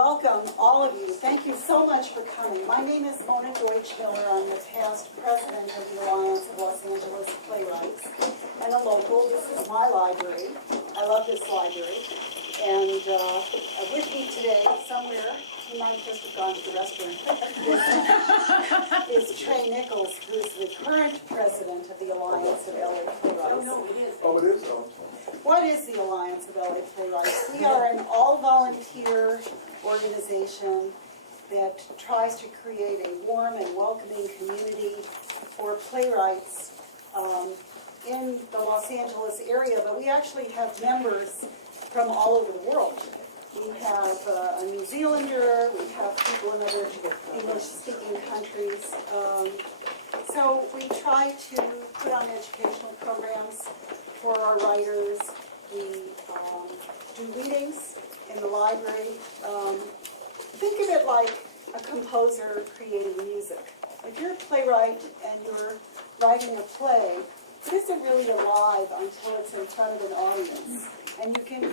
welcome all of you. Thank you so much for coming. My name is Mona Deutsch-Miller. I'm the past president of the Alliance of Los Angeles Playwrights and a local. This is my library. I love this library. And with me today, somewhere, he might just have gone to the restaurant, is Trey Nichols, who's the current president of the Alliance of LA Playwrights. Oh, no, it is. Oh, it is? What is the Alliance of LA Playwrights? We are an all-volunteer organization that tries to create a warm and welcoming community for playwrights in the Los Angeles area, but we actually have members from all over the world. We have a New Zealander, we have people in other English-speaking countries. So we try to put on educational programs for our writers. We do readings in the library. Think of it like a composer creating music. If you're a playwright and you're writing a play, it isn't really alive until it's in front of an audience. And you can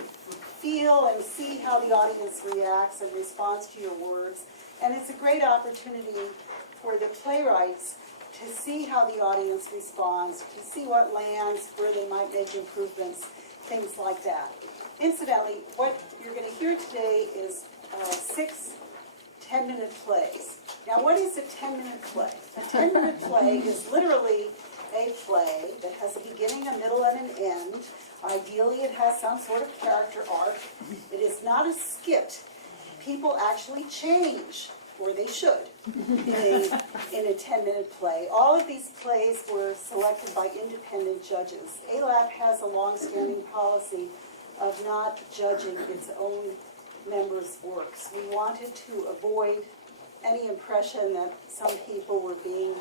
feel and see how the audience reacts and responds to your words. And it's a great opportunity for the playwrights to see how the audience responds, to see what lands, where they might make improvements, things like that. Incidentally, what you're going to hear today is 6 10-minute plays. Now, what is a 10-minute play? A 10-minute play is literally a play that has a beginning, a middle, and an end. Ideally, it has some sort of character arc. It is not a skit. People actually change, or they should, in a 10-minute play. All of these plays were selected by independent judges. ALAP has a long-standing policy of not judging its own members' works. We wanted to avoid any impression that some people were being,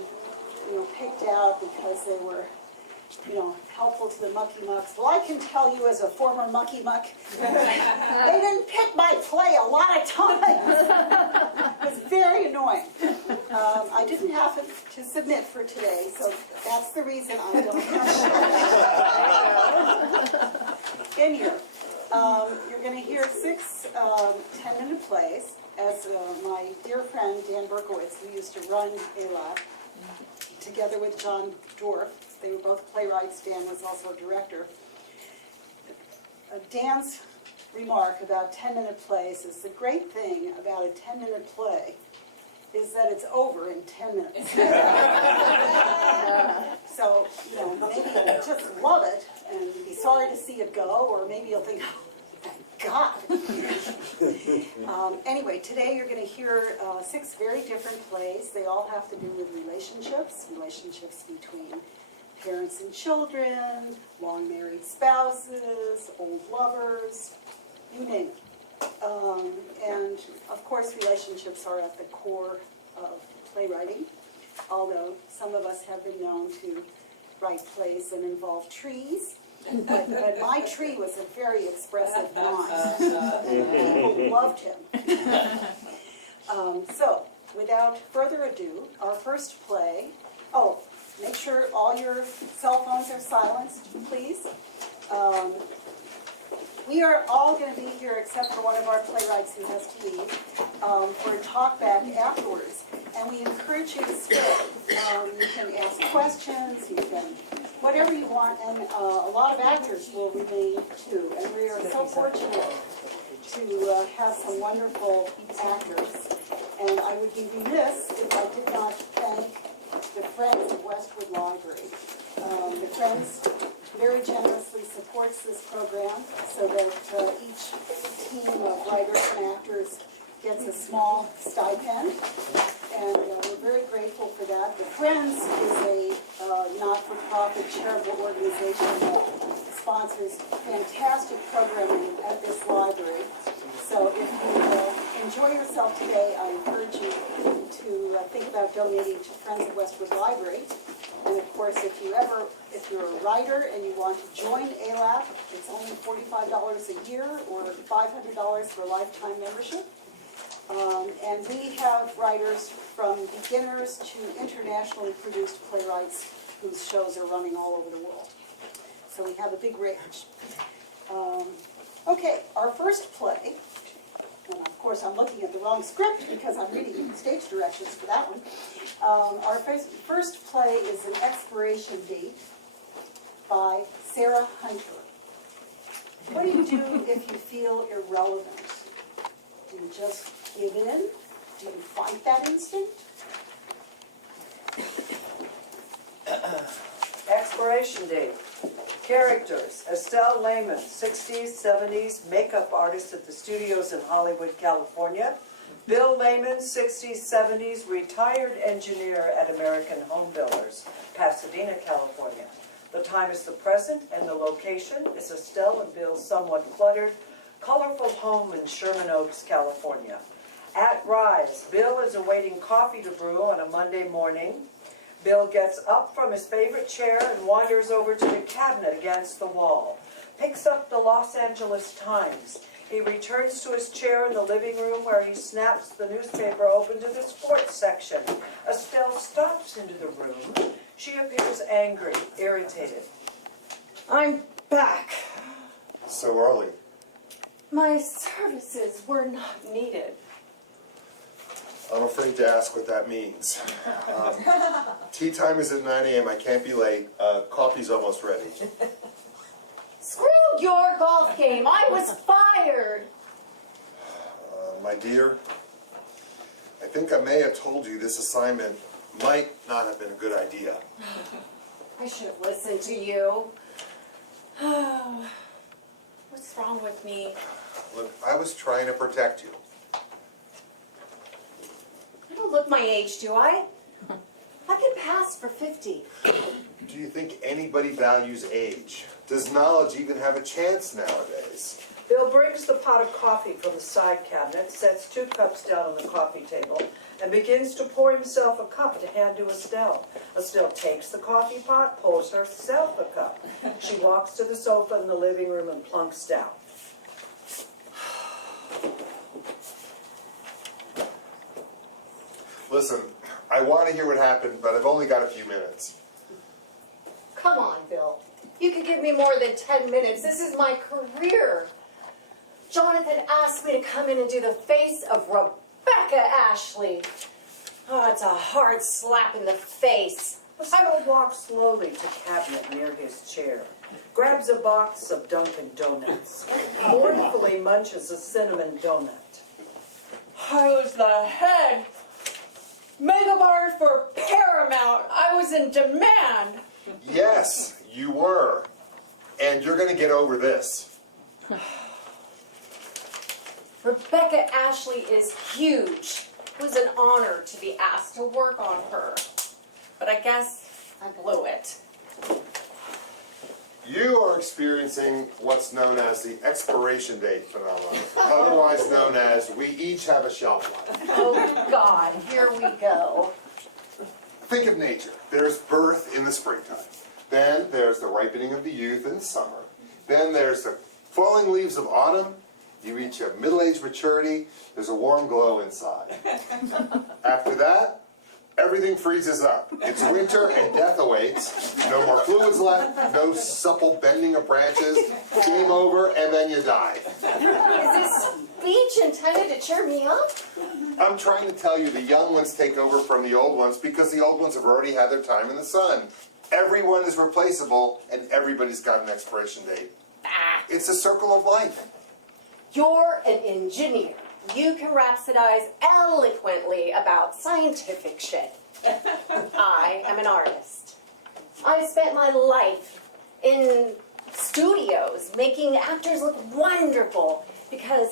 picked out because they were, helpful to the mucky mucks. Well, I can tell you as a former mucky muck, they didn't pick my play a lot of times. It was very annoying. I didn't have to submit for today, so that's the reason I don't have in here. You're going to hear 6 10-minute plays, as my dear friend Dan Berckart, who used to run ALAP, together with John Dorff. They were both playwrights. Dan was also a director. Dan's remark about 10-minute plays is the great thing about a 10-minute play is that it's over in 10 minutes. So, maybe you'll just love it and be sorry to see it go, or maybe you'll think, oh, thank God. Anyway, today you're going to hear 6 very different plays. They all have to do with relationships between parents and children, long married spouses, old lovers, you name it. And of course, relationships are at the core of playwriting, although some of us have been known to write plays that involve trees. But my tree was a very expressive vine, and people loved him. So, without further ado, our first play, make sure all your cell phones are silenced, please. We are all going to be here except for one of our playwrights who has to leave for a talk back afterwards. And we encourage you to stay. You can ask questions, you can, whatever you want, and a lot of actors will remain too. And we are so fortunate to have some wonderful actors. And I would be remiss if I did not thank the Friends of Westwood Library. The Friends very generously supports this program so that each team of writers and actors gets a small stipend, and we're very grateful for that. The Friends is a not-for-profit charitable organization that sponsors fantastic programming at this library. So if you enjoy yourself today, I encourage you to think about donating to Friends of Westwood Library. And of course, if you're a writer and you want to join ALAP, it's only $45 a year or $500 for a lifetime membership. And we have writers from beginners to internationally produced playwrights whose shows are running all over the world. So we have a big range. Okay, our first play and of course I'm looking at the wrong script because I'm reading stage directions for that one. Our first play is An Expiration Date by Sarah Hunter. What do you do if you feel irrelevant? Do you just give in? Do you fight that instinct? Expiration date. Characters: Estelle Lehman, 60s, 70s, makeup artist at the studios in Hollywood, California. Bill Lehman, 60s, 70s, retired engineer at American Home Builders, Pasadena, California. The time is the present, and the location is Estelle and Bill's somewhat cluttered, colorful home in Sherman Oaks, California. At Rise, Bill is awaiting coffee to brew on a Monday morning. Bill gets up from his favorite chair and wanders over to the cabinet against the wall, picks up the Los Angeles Times. He returns to his chair in the living room where he snaps the newspaper open to the sports section. Estelle stops into the room. She appears angry, irritated. I'm back. So early. My services were not needed. I'm afraid to ask what that means. Tea time is at 9 a.m. I can't be late. Coffee's almost ready. Screw your golf game. I was fired. My dear, I think I may have told you this assignment might not have been a good idea. I should have listened to you. What's wrong with me? Look, I was trying to protect you. I don't look my age, do I? I can pass for 50. Do you think anybody values age? Does knowledge even have a chance nowadays? Bill brings the pot of coffee from the side cabinet, sets 2 cups down on the coffee table, and begins to pour himself a cup to hand to Estelle. Estelle takes the coffee pot, pours herself a cup. She walks to the sofa in the living room and plunks down. Listen, I want to hear what happened, but I've only got a few minutes. Come on, Bill. You could give me more than 10 minutes. This is my career. Jonathan asked me to come in and do the face of Rebecca Ashley. Oh, it's a hard slap in the face. Estelle walks slowly to cabinet near his chair, grabs a box of Dunkin' Donuts, mournfully munches a cinnamon donut. I was the head makeup artist for Paramount. I was in demand. Yes, you were. And you're going to get over this. Rebecca Ashley is huge. It was an honor to be asked to work on her. But I guess I blew it. You are experiencing what's known as the expiration date phenomenon, otherwise known as we each have a shelf life. Oh, God, here we go. Think of nature. There's birth in the springtime. Then there's the ripening of the youth in summer. Then there's the falling leaves of autumn. You reach a middle-aged maturity. There's a warm glow inside. After that, everything freezes up. It's winter and death awaits. No more fluids left, no supple bending of branches. Game over, and then you die. Is this speech intended to cheer me up? I'm trying to tell you the young ones take over from the old ones because the old ones have already had their time in the sun. Everyone is replaceable, and everybody's got an expiration date. It's a circle of life. You're an engineer. You can rhapsodize eloquently about scientific shit. I am an artist. I spent my life in studios making actors look wonderful because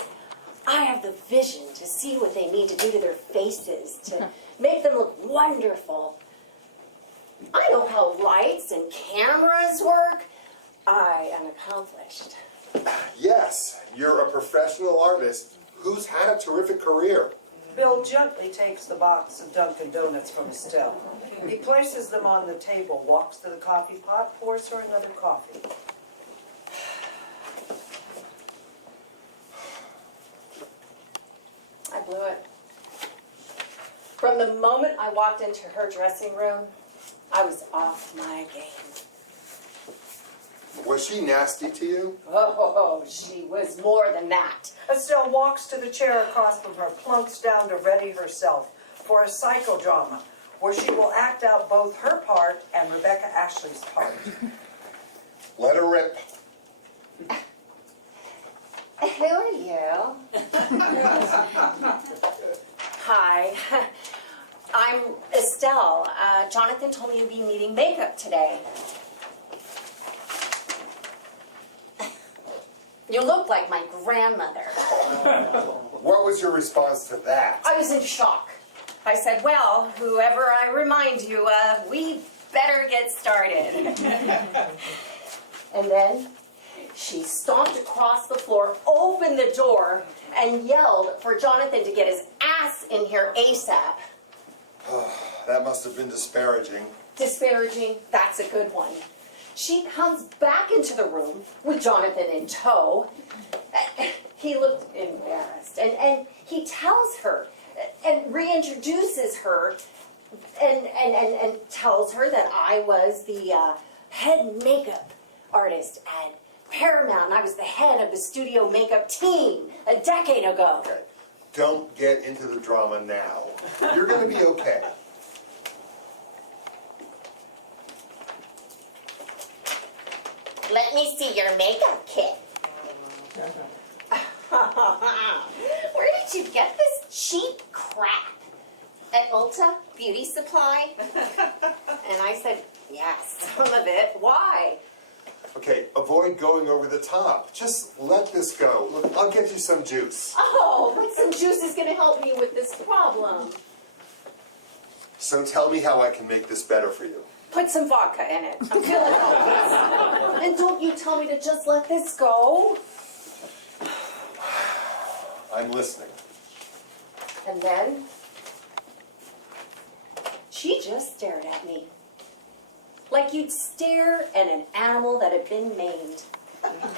I have the vision to see what they need to do to their faces to make them look wonderful. I know how lights and cameras work. I am accomplished. Yes, you're a professional artist who's had a terrific career. Bill gently takes the box of Dunkin' Donuts from Estelle. He places them on the table, walks to the coffee pot, pours her another coffee. I blew it. From the moment I walked into her dressing room, I was off my game. Was she nasty to you? Oh, she was more than that. Estelle walks to the chair across from her, plunks down to ready herself for a psychodrama where she will act out both her part and Rebecca Ashley's part. Let her rip. Who are you? Hi, I'm Estelle. Jonathan told me you'd be needing makeup today. You look like my grandmother. What was your response to that? I was in shock. I said, well, whoever I remind you of, we better get started. And then she stomped across the floor, opened the door, and yelled for Jonathan to get his ass in here ASAP. That must have been disparaging. Disparaging, that's a good one. She comes back into the room with Jonathan in tow. He looked embarrassed, and he tells her and reintroduces her and tells her that I was the head makeup artist at Paramount. I was the head of the studio makeup team a decade ago. Okay. Don't get into the drama now. You're going to be okay. Let me see your makeup kit. Where did you get this cheap crap? At Ulta Beauty Supply? And I said, yes, some of it. Why? Okay, avoid going over the top. Just let this go. Look, I'll get you some juice. Oh, but some juice is going to help me with this problem. So tell me how I can make this better for you. Put some vodka in it. I'm feeling helpless. And don't you tell me to just let this go. I'm listening. And then she just stared at me. Like you'd stare at an animal that had been maimed.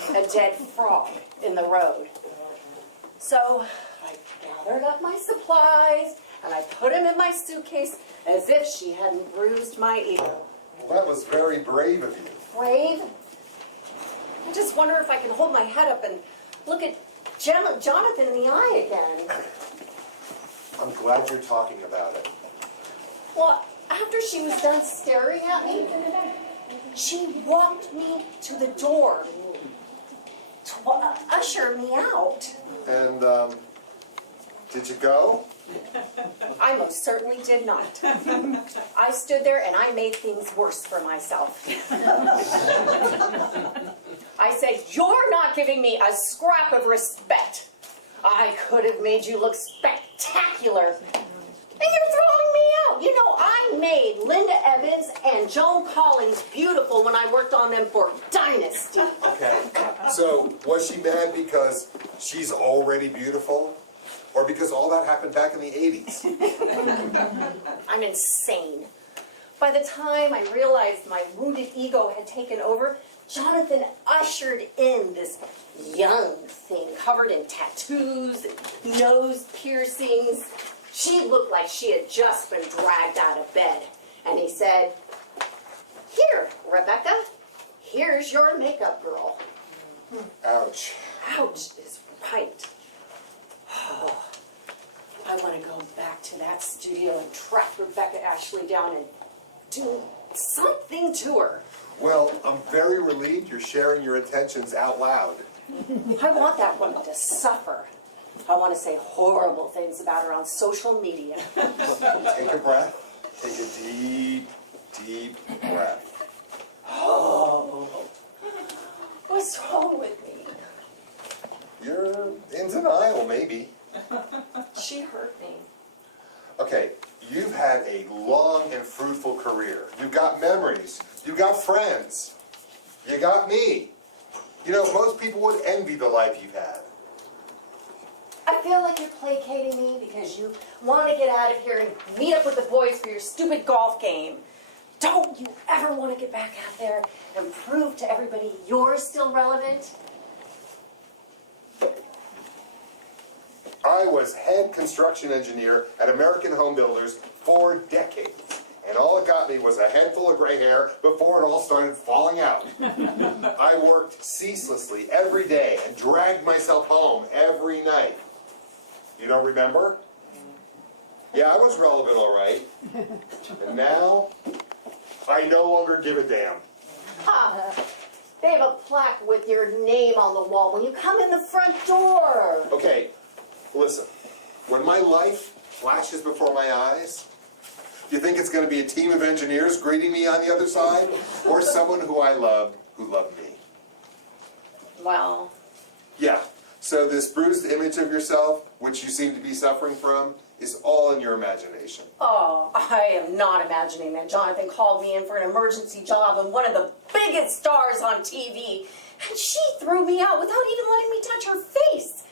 A dead frog in the road. So I gathered up my supplies and I put them in my suitcase as if she hadn't bruised my ego. Well, that was very brave of you. Brave? I just wonder if I can hold my head up and look at Jonathan in the eye again. I'm glad you're talking about it. Well, after she was done staring at me, she walked me to the door to usher me out. And, did you go? I most certainly did not. I stood there and I made things worse for myself. I said, you're not giving me a scrap of respect. I could have made you look spectacular. And you're throwing me out. You know, I made Linda Evans and Joan Collins beautiful when I worked on them for Dynasty. Okay. So, was she mad because she's already beautiful? Or because all that happened back in the 80s? I'm insane. By the time I realized my wounded ego had taken over, Jonathan ushered in this young thing covered in tattoos and nose piercings. She looked like she had just been dragged out of bed. And he said, here, Rebecca, here's your makeup girl. Ouch. Ouch is right. Oh, I want to go back to that studio and track Rebecca Ashley down and do something to her. Well, I'm very relieved you're sharing your intentions out loud. I want that woman to suffer. I want to say horrible things about her on social media. Take a breath. Take a deep, deep breath. Oh, what's wrong with me? You're in denial, maybe. She hurt me. Okay, you've had a long and fruitful career. You've got memories. You've got friends. You got me. You know, most people would envy the life you've had. I feel like you're placating me because you want to get out of here and meet up with the boys for your stupid golf game. Don't you ever want to get back out there and prove to everybody you're still relevant? I was head construction engineer at American Home Builders for decades. and all it got me was a head full of gray hair before it all started falling out. I worked ceaselessly every day and dragged myself home every night. You don't remember? Yeah, I was relevant, all right. And now, I no longer give a damn. Ha! They have a plaque with your name on the wall when you come in the front door. Okay, listen. When my life flashes before my eyes, do you think it's going to be a team of engineers greeting me on the other side? Or someone who I love, who loved me? Well, Yeah, so this bruised image of yourself, which you seem to be suffering from, is all in your imagination. oh, I am not imagining that Jonathan called me in for an emergency job and one of the biggest stars on TV, and she threw me out without even letting me touch her face.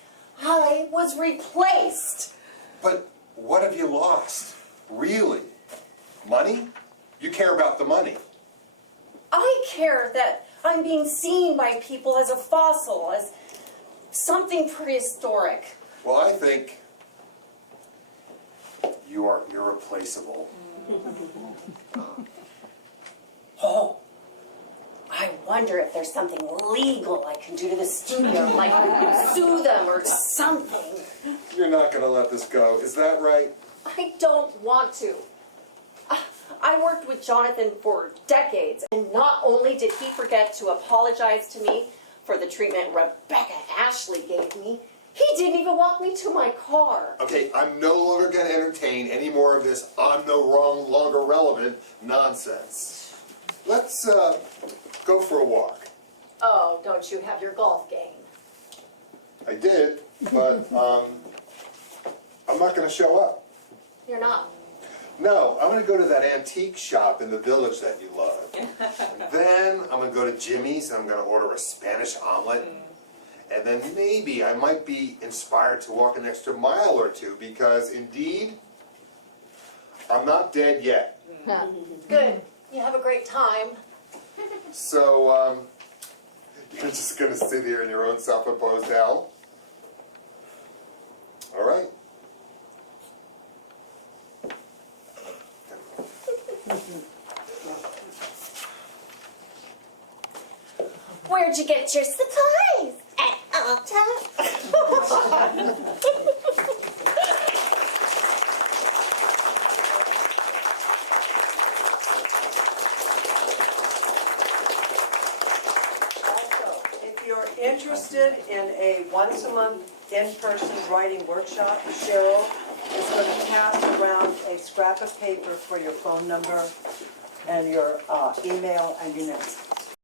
I was replaced. But what have you lost? Really? Money? You care about the money. I care that I'm being seen by people as a fossil, as something prehistoric. Well, I think you are irreplaceable. Oh, I wonder if there's something legal I can do to the studio, like sue them or something. You're not going to let this go, is that right? I don't want to. I worked with Jonathan for decades, and not only did he forget to apologize to me for the treatment Rebecca Ashley gave me, he didn't even walk me to my car. Okay, I'm no longer going to entertain any more of this I'm no longer relevant nonsense. Let's go for a walk. Oh, don't you have your golf game? I did, but I'm not going to show up. You're not. No, I'm going to go to that antique shop in the village that you love. Then I'm going to go to Jimmy's and I'm going to order a Spanish omelet. And then maybe I might be inspired to walk an extra mile or two because indeed, I'm not dead yet. Good. You have a great time. So, you're just going to sit here in your own self-imposed hell? All right. Where'd you get your supplies? At Ulta? Also, if you're interested in a once-a-month in-person writing workshop, Cheryl is going to pass around a scrap of paper for your phone number and your email and your name.